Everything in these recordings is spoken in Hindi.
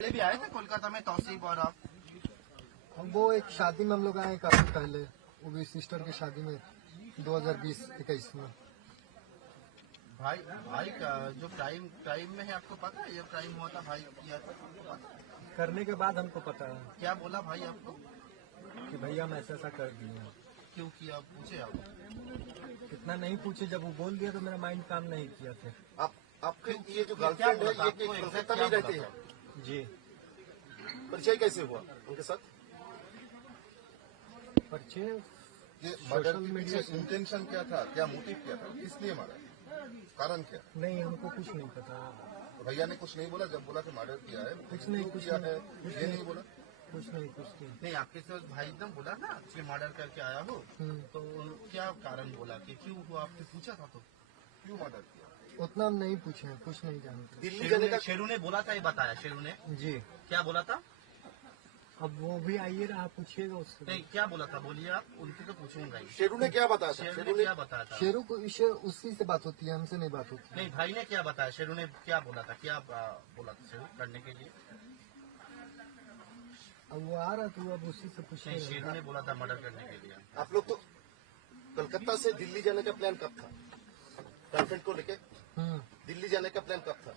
पहले भी आए थे कोलकाता में तौसीफ और आप? वो एक शादी में हम लोग आए काफी पहले, वो भी सिस्टर की शादी में 2020-21 में। भाई भाई का जो क्राइम में है आपको पता है? ये क्राइम हुआ था भाई किया था, आपको पता है? करने के बाद हमको पता है क्या बोला भाई आपको? कि भैया हम ऐसा ऐसा कर दिए हैं। क्यों किया पूछे आप? इतना नहीं पूछे, जब वो बोल दिया तो मेरा माइंड काम नहीं किया फिर। आपके ये जो गर्लफ्रेंड है ये कोलकाता में रहते हैं? जी। परिचय कैसे हुआ उनके साथ? परिचय ये मर्डर सोशल के मीडिया पीछे से। इंटेंशन क्या था, क्या मोटिव क्या था, इसलिए मारा, कारण क्या? नहीं, हमको कुछ नहीं पता। भैया ने कुछ नहीं बोला जब बोला कि मर्डर किया है? कुछ नहीं, क्यों कुछ किया नहीं, है कुछ ये नहीं। नहीं बोला? कुछ नहीं। नहीं, आपके साथ भाई एकदम बोला ना कि मर्डर करके आया हो, तो क्या कारण बोला कि क्यों हुआ? आपने पूछा था तो क्यों मर्डर किया? उतना हम नहीं पूछे, कुछ नहीं जानते। दिल्ली जाने का शेरू ने बोला था, ये बताया शेरू ने। जी। क्या बोला था? अब वो भी आइए रहा, पूछिएगा उससे। नहीं, क्या बोला था बोलिए आप, उनसे तो पूछूंगा ही। शेरू ने क्या बताया था? शेरू ने क्या बताया था? शेरू को उसी से बात होती है, हमसे नहीं बात होती है। नहीं, भाई ने क्या बताया? शेरू ने क्या बोला था? क्या बोला था शेरू करने के लिए? अब वो आ रहा तो अब उसी से नहीं, पूछिएगा। शेरू ने बोला था मर्डर करने के लिए। आप लोग तो कलकत्ता से दिल्ली जाने का प्लान कब था? गर्लफ्रेंड को लेके दिल्ली जाने का प्लान कब था?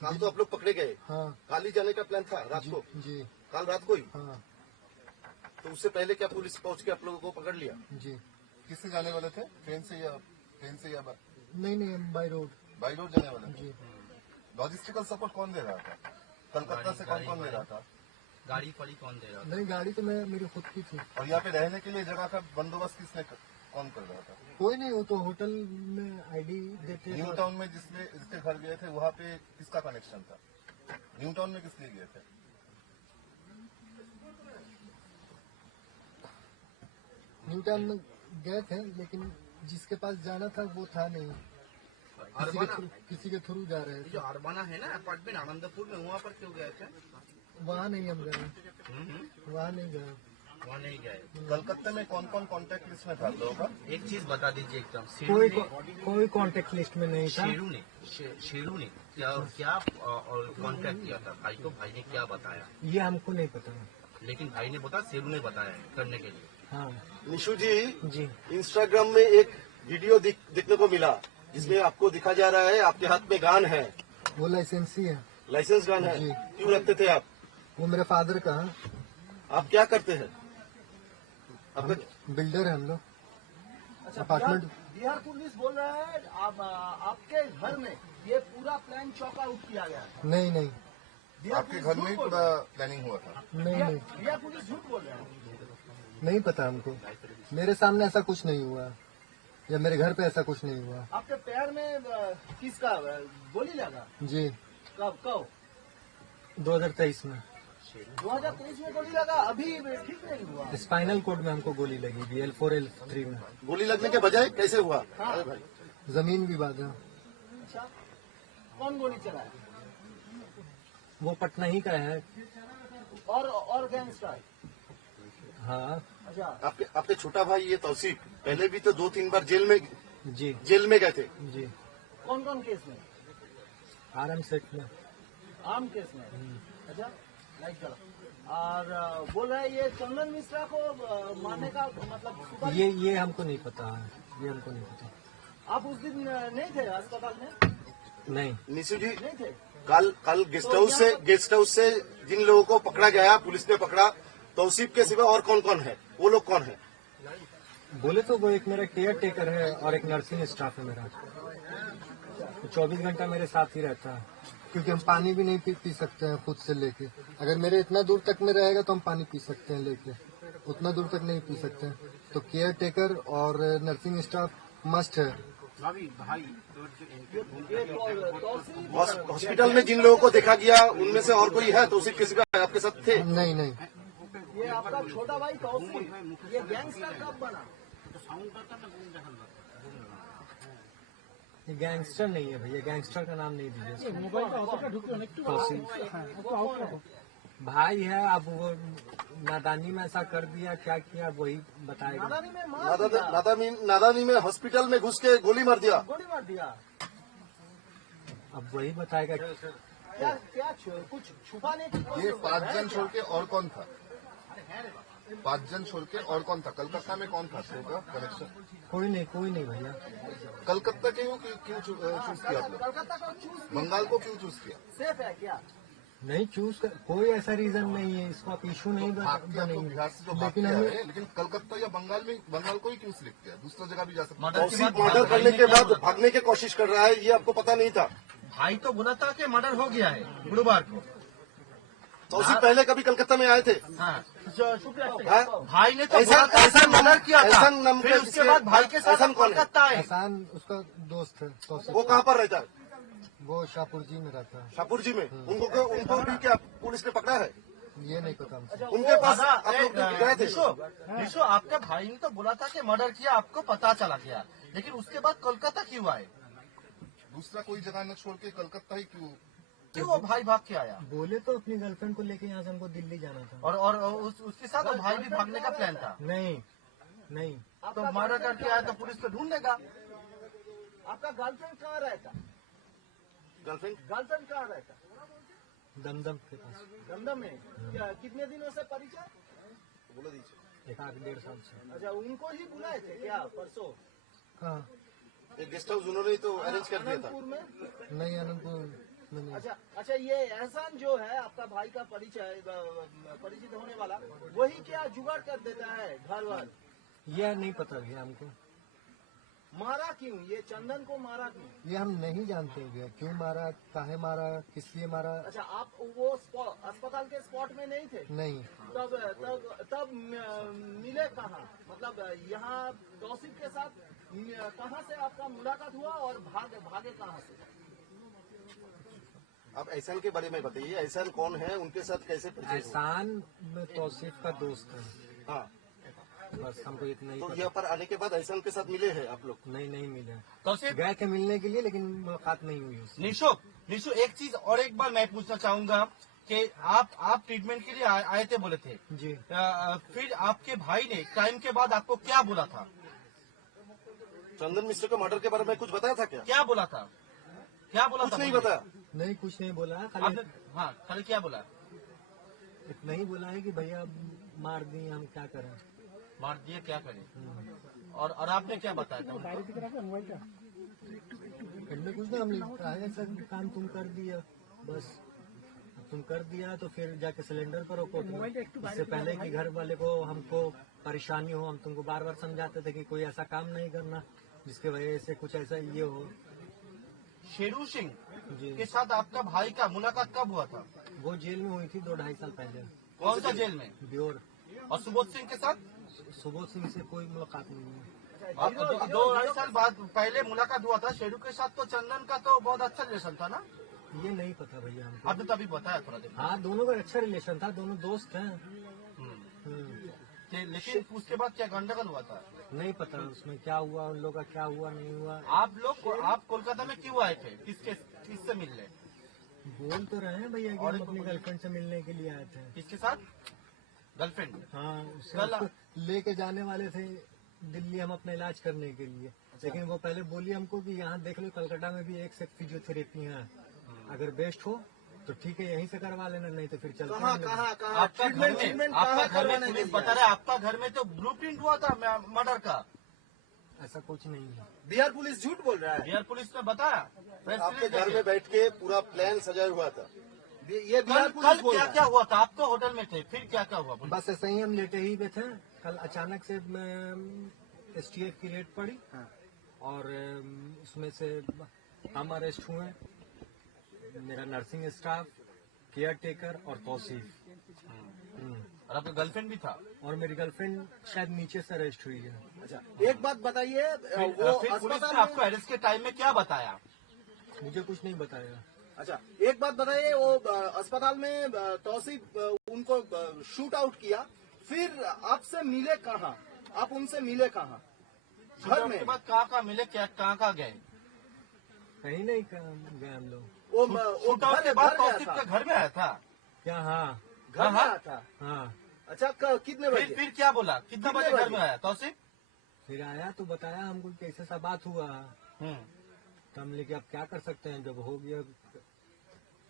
कल तो आप लोग पकड़े गए। हाँ कल ही जाने का प्लान था रात को? जी। कल रात को ही? हाँ तो उससे पहले क्या पुलिस पहुंच के आप लोगों को पकड़ लिया? जी। किससे जाने वाले थे? ट्रेन से या नहीं, बाय रोड। बाई रोड जाने वाले थे? जी। लॉजिस्टिकल सपोर्ट कौन दे रहा था? कलकत्ता से कौन दे रहा था? गाड़ी पड़ी कौन दे रहा था? नहीं, गाड़ी तो मेरी खुद की थी। और यहाँ पे रहने के लिए जगह का बंदोबस्त कौन कर रहा था? कोई नहीं, वो तो होटल में आईडी देते न्यू टाउन में जिसके घर गए थे वहाँ पे किसका कनेक्शन था? न्यू टाउन में किस लिए गए थे? न्यू टाउन में गए थे, लेकिन जिसके पास जाना था वो था नहीं। किसी के थ्रू जा रहे ये थे। जो अरबाना है ना अपार्टमेंट आनंदपुर में, वहाँ पर क्यों गए थे? वहाँ नहीं हम गए, वहाँ नहीं गए। वहाँ नहीं गए। कलकत्ते में कौन कौन कॉन्टेक्ट लिस्ट में था आप लोगों का? एक चीज बता दीजिए एकदम, कोई कांटेक्ट लिस्ट में नहीं था। शेरू ने क्या कांटेक्ट किया था भाई को? भाई ने क्या बताया? ये हमको नहीं पता। लेकिन भाई ने बताया, शेरू ने बताया करने के लिए। हाँ निशु जी, जी। इंस्टाग्राम में एक वीडियो देखने को मिला जिसमें आपको दिखा जा रहा है आपके हाथ में गान है। वो लाइसेंसी है। लाइसेंस गान है? जी। क्यों रखते थे आप? वो मेरे फादर का है। आप क्या करते हैं? आपका बिल्डर है हम लोग। अच्छा, अपार्टमेंट। बिहार पुलिस बोल रहा है आपके घर में ये पूरा प्लान चॉक आउट किया गया है। नहीं, बिहार आपके पुलिस घर में झूठ ही बोल पूरा रहा है। प्लानिंग हुआ था? नहीं, बिहार पुलिस झूठ बोल रहे हैं। नहीं पता हमको। मेरे सामने ऐसा कुछ नहीं हुआ, या मेरे घर पे ऐसा कुछ नहीं हुआ। आपके पैर में किसका गोली लगा? जी। कब? 2023 में 2023 में गोली लगा? अभी ठीक नहीं हुआ? स्पाइनल कोड में हमको गोली लगी थी, L4 L3 में। गोली लगने के बजाय कैसे हुआ? हाँ। अरे भाई, जमीन विवाद है। अच्छा, कौन गोली चलाया? वो पटना ही का है। और गैंगस्टर? हाँ अच्छा, आपके छोटा भाई ये तौसीफ पहले भी तो 2-3 बार जेल जी। में गए थे। जी। कौन केस में? आराम सेट में। आम केस में? अच्छा, लाइक करो। और बोल रहे हैं ये चंदन मिश्रा को मारने का मतलब सुपारी- ये हमको नहीं पता है, ये हमको नहीं पता। आप उस दिन नहीं थे अस्पताल में? नहीं। निशु जी, नहीं थे? कल गेस्ट हाउस से जिन लोगों को पकड़ा गया, पुलिस ने पकड़ा, तौसीफ के सिवा और कौन कौन है? वो लोग कौन है? बोले तो वो एक मेरा केयर टेकर है और एक नर्सिंग स्टाफ है मेरा। 24 घंटा मेरे साथ ही रहता है, क्योंकि हम पानी भी नहीं पी सकते हैं खुद से लेके। अगर मेरे इतना दूर तक में रहेगा तो हम पानी पी सकते हैं लेके, उतना दूर तक नहीं पी सकते हैं। तो केयर टेकर और नर्सिंग स्टाफ मस्ट है। हॉस्पिटल में जिन लोगों को देखा गया उनमें से और कोई है? तौसीफ के सिवा आपके साथ थे? नहीं। ये आपका छोटा भाई तौसीफ ये गैंगस्टर कब बना? ये गैंगस्टर नहीं है भैया, गैंगस्टर का नाम नहीं दीजिए। भाई है, अब वो नादानी में ऐसा कर दिया, क्या किया वही बताएगा। नादानी में मार दिया। नादानी में हॉस्पिटल में घुस के गोली मार दिया। गोली मार दिया। अब वही बताएगा। क्या क्या कुछ छुपाने की कोशिश ये कर 5 रहा है जन क्या? छोड़ के और कौन था? 5 जन छोड़ के और कौन था? कलकत्ता में कौन था आपका कनेक्शन? कोई नहीं भैया। कलकत्ता के क्यों चूज किया आप लोग? कलकत्ता को चूज बंगाल को क्यों चूज किया? सेफ है क्या? नहीं चूज कर, कोई ऐसा रीजन नहीं है, इसको आप इशू नहीं भाग के आप लोग बिहार से जो भाग लेकिन के हमें आए, लेकिन कलकत्ता या बंगाल को ही क्यों सिलेक्ट किया? दूसरा जगह भी जा सकता है। तौसीफ मर्डर करने के बाद भागने की कोशिश कर रहा है, ये आपको पता नहीं था? भाई तो बोला था कि मर्डर हो गया है गुरुवार को। तौसीफ पहले कभी कलकत्ता में आए थे? हाँ, हाँ? भाई ने तो ऐसा- बोला था ऐसा कि मर्डर किया था। ऐसा नाम फिर का उसके किसी- बाद भाई के साथ ऐसा हम कौन है? कोलकाता आए। एहसान उसका दोस्त है तौसीफ। वो कहाँ पर रहता है? वो शाहपुर जी में रहता है। शाहपुर जी में। उनको भी क्या पुलिस ने पकड़ा है? ये नहीं पता हमसे। उनके पास दादा, आप लोग गए थे? निशो आपका भाई ने तो बोला था कि मर्डर किया, आपको पता चला गया, लेकिन उसके बाद कोलकाता क्यों आए? दूसरा कोई जगह न छोड़ के कलकत्ता ही क्यों? क्यों वो भाई भाग के आया? बोले तो अपनी गर्लफ्रेंड को लेके यहाँ से हमको दिल्ली जाना था। और उसके साथ वो भाई भी भागने का प्लान था। नहीं तो मर्डर करके आया तो पुलिस तो ढूंढेगा। आपका गर्लफ्रेंड कहाँ रहता? गर्लफ्रेंड गर्लफ्रेंड कहाँ रहता? दमदम के पास। दमदम में। क्या कितने दिनों से परिचय? बोला दीजिए। 1-1.5 साल से। अच्छा, उनको ही बुलाए थे क्या परसों? हाँ एक गेस्ट हाउस उन्होंने ही तो अरेंज कर दिया था। अनंतपुर में? नहीं अनंतपुर में नहीं। अच्छा, ये एहसान जो है आपका भाई का परिचित होने वाला, वही क्या जुगाड़ कर देता है घर वर? यह नहीं पता भैया हमको। मारा क्यों? ये चंदन को मारा क्यों? ये हम नहीं जानते भैया, क्यों मारा, काहे मारा, किस लिए मारा। अच्छा, आप वो अस्पताल के स्पॉट में नहीं थे? नहीं तब मिले कहाँ? मतलब यहाँ तौसीफ के साथ कहाँ से आपका मुलाकात हुआ और भागे कहाँ से? आप एहसान के बारे में बताइए, एहसान कौन है, उनके साथ कैसे परिचय हुआ? एहसान में तौसीफ का दोस्त है, हाँ, बस हमको इतना ही तो पता। यहाँ पर आने के बाद एहसान के साथ मिले हैं आप लोग? नहीं मिले। तौसीफ गए थे मिलने के लिए लेकिन मुलाकात नहीं हुई उससे। निशो एक चीज और एक बार मैं पूछना चाहूंगा कि आप ट्रीटमेंट के लिए आए थे बोले थे जी। फिर आपके भाई ने क्राइम के बाद आपको क्या बोला था? चंदन मिश्र के मर्डर के बारे में कुछ बताया था क्या? क्या बोला था? कुछ नहीं बताया। नहीं कुछ नहीं बोला, खाली आपने हाँ खाली क्या बोला? इतना ही बोला है कि भैया मार दिए, हम क्या करें। मार दिए, क्या करें? और आपने क्या बताया था उनको? इनमें कुछ ना, हम आए सर काम तुम कर दिया, बस तुम कर दिया तो फिर जाके सिलेंडर पर रोको। इससे पहले कि घर वाले को हमको परेशानी हो, हम तुमको बार बार समझाते थे कि कोई ऐसा काम नहीं करना जिसके वजह से कुछ ऐसा ये हो। शेरू सिंह जी। के साथ आपका भाई का मुलाकात कब हुआ था? वो जेल में हुई थी 2-2.5 साल पहले, कौन सा जेल में? ब्योर। और सुबोध सिंह के साथ सुबोध सिंह से कोई मुलाकात नहीं हुई। और 2-2.5 साल बाद पहले मुलाकात हुआ था। शेरू के साथ तो चंदन का तो बहुत अच्छा रिलेशन था ना? ये नहीं पता भैया हमको। आपने तो अभी बताया थोड़ा देर। हाँ, दोनों का अच्छा रिलेशन था, दोनों दोस्त हैं। लेकिन उसके बाद क्या गंडगोल हुआ था? नहीं पता उसमें क्या हुआ, उन लोगों का क्या हुआ नहीं हुआ। आप कोलकाता में क्यों आए थे? किससे मिलने? बोल तो रहे हैं भैया कि हम अपनी गर्लफ्रेंड से मिलने के लिए आए थे। किसके साथ? गर्लफ्रेंड? हाँ, उससे कल- उसको लेके जाने वाले थे दिल्ली हम अपना इलाज करने के लिए। लेकिन वो पहले बोली हमको कि यहाँ देख लो कलकत्ता में भी एक से फिजियोथेरेपी है, अगर बेस्ट हो तो ठीक है यहीं से करवा लेना, नहीं तो फिर चलते हैं। आपका घर में पुलिस बता रहा है आपका घर में तो ब्लूप्रिंट हुआ था मर्डर का। ऐसा कुछ नहीं है। बिहार पुलिस झूठ बोल रहा है। बिहार पुलिस ने बताया आपके घर में बैठ के पूरा प्लान सजाया हुआ था। ये बिहार पुलिस कल बोल क्या रहा है। क्या हुआ था? आप तो होटल में थे, फिर क्या क्या हुआ? बस ऐसे ही हम लेटे ही पे थे, कल अचानक से STF की रेड पड़ी और उसमें से हम अरेस्ट हुए, मेरा नर्सिंग स्टाफ, केयर टेकर और तौसीफ। और आपका गर्लफ्रेंड भी था? और मेरी गर्लफ्रेंड शायद नीचे से अरेस्ट हुई है। अच्छा, एक बात बताइए, वो फिर पुलिस अस्पताल ने आपको में, अरेस्ट के टाइम में क्या बताया? मुझे कुछ नहीं बताया। अच्छा एक बात बताइए, वो अस्पताल में तौसीफ उनको शूट आउट किया, फिर आपसे मिले कहाँ? आप उनसे मिले कहाँ? घर में? उसके बाद कहाँ मिले, कहाँ गए? कहीं नहीं गए हम लोग। वो शूट आउट के बाद घर गया तौसीफ था। के घर में आया था? क्या? हाँ घर में आया था। हाँ। अच्छा, कितने बजे? फिर क्या बोला? कितना कितने बजे घर बजे? में आया तौसीफ? फिर आया तो बताया हमको कैसे सा बात हुआ, तो हम लेके अब क्या कर सकते हैं, जब हो गया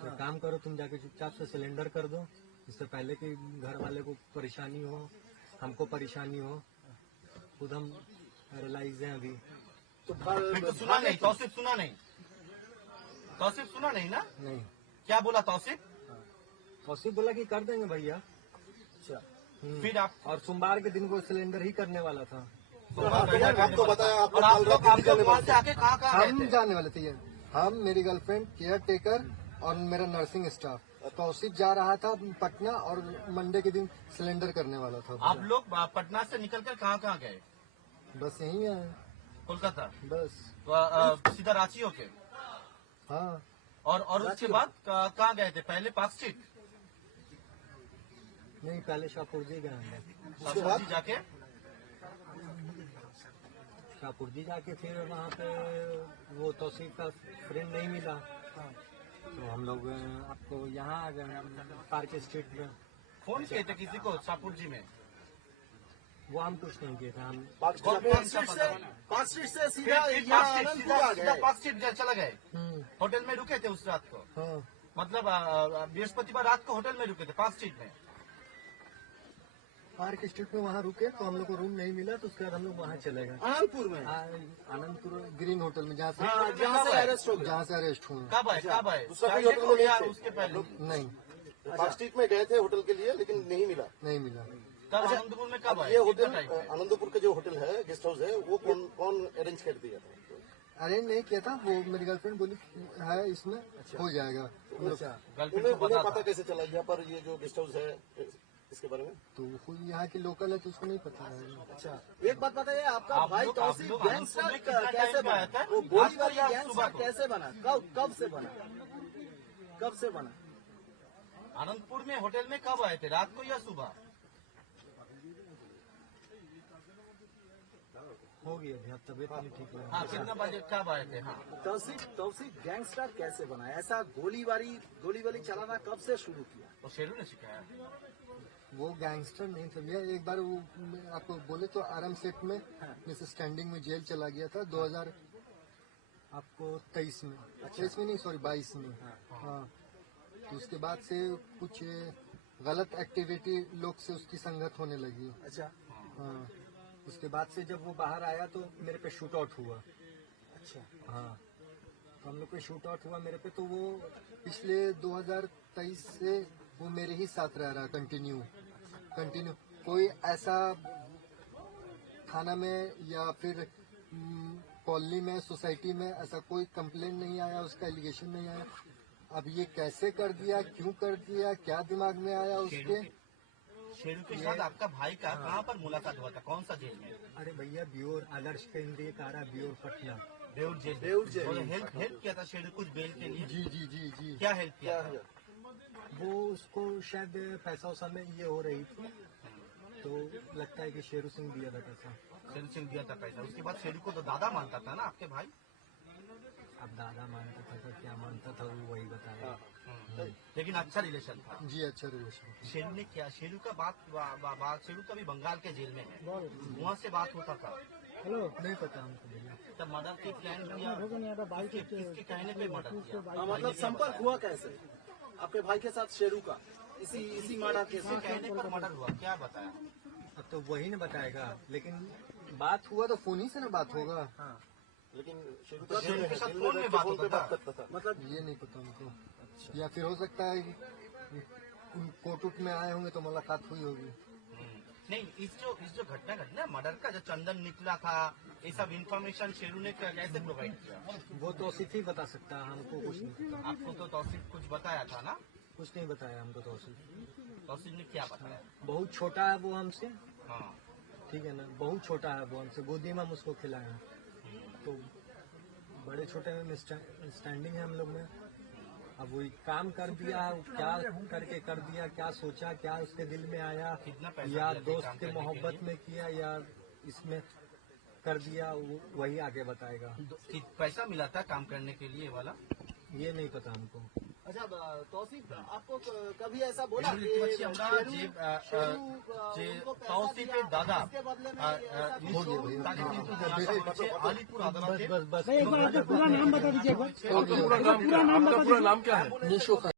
तो एक काम करो, तुम जाके चुपचाप से सिलेंडर कर दो, इससे पहले कि घर वाले को परेशानी हो, हमको परेशानी हो। खुद हम पैरालाइज हैं अभी। तो फिर तो सुना नहीं, तौसीफ सुना नहीं, तौसीफ सुना नहीं ना? नहीं, क्या बोला तौसीफ? तौसीफ बोला कि कर देंगे भैया। अच्छा, फिर आप और सोमवार के दिन वो सिलेंडर ही करने वाला था। आपको बताया आप और आप लोग वहाँ से आके कहाँ कहाँ हम गए थे? जाने वाले थे ये, हम, मेरी गर्लफ्रेंड, केयर टेकर और मेरा नर्सिंग स्टाफ। तौसीफ जा रहा था पटना और मंडे के दिन सिलेंडर करने वाला था। आप लोग पटना से निकलकर कहाँ कहाँ गए? बस यही है, कोलकाता, बस। तो, सीधा रांची होके। हाँ, और उसके बाद कहाँ गए थे? पहले पार्क स्ट्रीट, नहीं पहले शाहपुरजी गए हैं। शाहपुर जाके शाहपुरजी जाके फिर वहाँ पे वो तौसीफ का फ्रेंड नहीं मिला, तो हम लोग आपको यहाँ आ गए पार्क स्ट्रीट में। फोन किए थे किसी को शाहपुर जी में? वो हम कुछ नहीं किए थे, हम पार्क स्ट्रीट से सीधा फिर यहाँ आनंदपुर आ सीधा गए। पार्क स्ट्रीट चला गए, होटल में रुके थे उस रात को? हाँ, मतलब बृहस्पतिवार रात को होटल में रुके थे पार्क स्ट्रीट में? पार्क स्ट्रीट में वहाँ रुके तो हम लोग को रूम नहीं मिला, तो उसके बाद हम लोग वहाँ चले गए आनंदपुर में, आनंदपुर ग्रीन होटल में, जहाँ हाँ, से जहाँ से अरेस्ट हो गया। जहाँ से अरेस्ट हुए। कब आए? कब आए? दूसरा कोई Friday होटल को में या नहीं थे। उसके पहले? नहीं, पार्क स्ट्रीट में गए थे होटल के लिए, लेकिन नहीं मिला। नहीं मिला। तब आनंदपुर में कब आए? ये कितना होटल टाइम पे? आनंदपुर का जो होटल है, गेस्ट हाउस है, वो कौन अरेंज कर दिया था? अरेंज नहीं किया था, वो मेरी गर्लफ्रेंड बोली है इसमें हो जाएगा। अच्छा, गर्लफ्रेंड उन्हें को पता पता था? कैसे चला यहाँ पर ये जो गेस्ट हाउस है इसके बारे में? तो खुद यहाँ की लोकल है तो उसको नहीं पता है। अच्छा, एक बात बताइए, आपका आप भाई लोग तौसीफ आनंदपुर गैंगस्टर में कितना कैसे टाइम पे आया बना? था? वो रात गोली को वाली या सुबह गैंगस्टर को? कैसे बना? कब से बना? कब से बना? आनंदपुर में होटल में कब आए थे? रात को या सुबह? हो गया अभी, अब तबीयत नहीं ठीक है। हाँ, कितना बजे कब आए थे? हाँ, तौसीफ गैंगस्टर कैसे बना? ऐसा गोली वाली चलाना कब से शुरू किया? तो शेरू ने सिखाया। वो गैंगस्टर नहीं था भैया। एक बार वो आपको बोले तो आराम सेट में जैसे स्टैंडिंग में जेल चला गया था 2023 में। 23 में नहीं, सॉरी 22 में। हाँ, तो उसके बाद से कुछ गलत एक्टिविटी लोग से उसकी संगत होने लगी। अच्छा, हाँ, उसके बाद से जब वो बाहर आया तो मेरे पे शूट आउट हुआ। अच्छा, हाँ, तो हम लोग पे शूट आउट हुआ मेरे पे, तो वो पिछले 2023 से वो मेरे ही साथ रह रहा कंटिन्यू। कोई ऐसा थाना में या फिर कॉलोनी में, सोसाइटी में ऐसा कोई कंप्लेन नहीं आया, उसका एलिगेशन नहीं आया। अब ये कैसे कर दिया, क्यों कर दिया, क्या दिमाग में आया उसके? शेरू के साथ आपका भाई का कहाँ पर मुलाकात हुआ था? कौन सा जेल में? अरे भैया, ब्योर आदर्श केंद्रीय कारा, ब्योर पटना। बेउर जेल। बेउर जेल। तो हेल्प किया था शेरू कुछ बेल के लिए? जी जी जी जी। क्या हेल्प किया था? वो उसको शायद पैसा वैसा में ये हो रही थी, तो लगता है कि शेरू सिंह दिया था पैसा। शेरू सिंह दिया था पैसा। उसके बाद शेरू को तो दादा मानता था ना आपके भाई? अब दादा मानता था तो क्या मानता था वो वही बताया। लेकिन अच्छा रिलेशन था। जी, अच्छा रिलेशन। शेरू ने क्या? शेरू का बात शेरू का भी बंगाल के जेल में है, वहाँ से बात होता था। हेलो, नहीं पता हमको भैया। तब मर्डर की प्लान किया, किसके कहने पे मर्डर किया? हाँ, मतलब संपर्क हुआ कैसे आपके भाई के साथ शेरू का? इसी मर्डर के किसके कहने पर मर्डर हुआ? क्या बताया? अब तो वही न बताएगा, लेकिन बात हुआ तो फोन ही से ना बात होगा। लेकिन शेरू तो शेरू के साथ फोन में बात फोन पे होता बात था? करता था। मतलब ये नहीं पता हमको। या फिर हो सकता है कि कोर्ट उट में आए होंगे तो मुलाकात हुई होगी। नहीं, इस जो घटना घटना मर्डर का जो चंदन निकला था, ये सब इन्फॉर्मेशन शेरू ने कैसे प्रोवाइड किया? वो तो तौसीफ ही बता सकता है, हमको कुछ नहीं पता। आपको तो तौसीफ कुछ बताया था ना? कुछ नहीं बताया हमको तौसीफ। तौसीफ ने क्या बताया? बहुत छोटा है वो हमसे, हाँ, ठीक है ना, बहुत छोटा है वो हमसे। गोदी में हम उसको खिलाए, तो बड़े छोटे में स्टैंडिंग है हम लोग में। अब वही काम कर दिया, क्या करके कर दिया, क्या सोचा, क्या उसके दिल में आया, कितना पैसा या दिया था दोस्त काम के करने के मोहब्बत में किया या इसमें कर दिया, वही आगे बताएगा। पैसा मिला था काम करने के लिए वाला? ये नहीं पता हमको। अच्छा, तौसीफ आपको कभी ऐसा बोला कि বলছি আমরা যে তৌসিফের দাদা তাকে কিন্তু জিজ্ঞাসা করেছে আলিপুর আদালতে। बस बस बस पूरा नाम बता दीजिए। पूरा नाम बता दीजिए। निशु खान।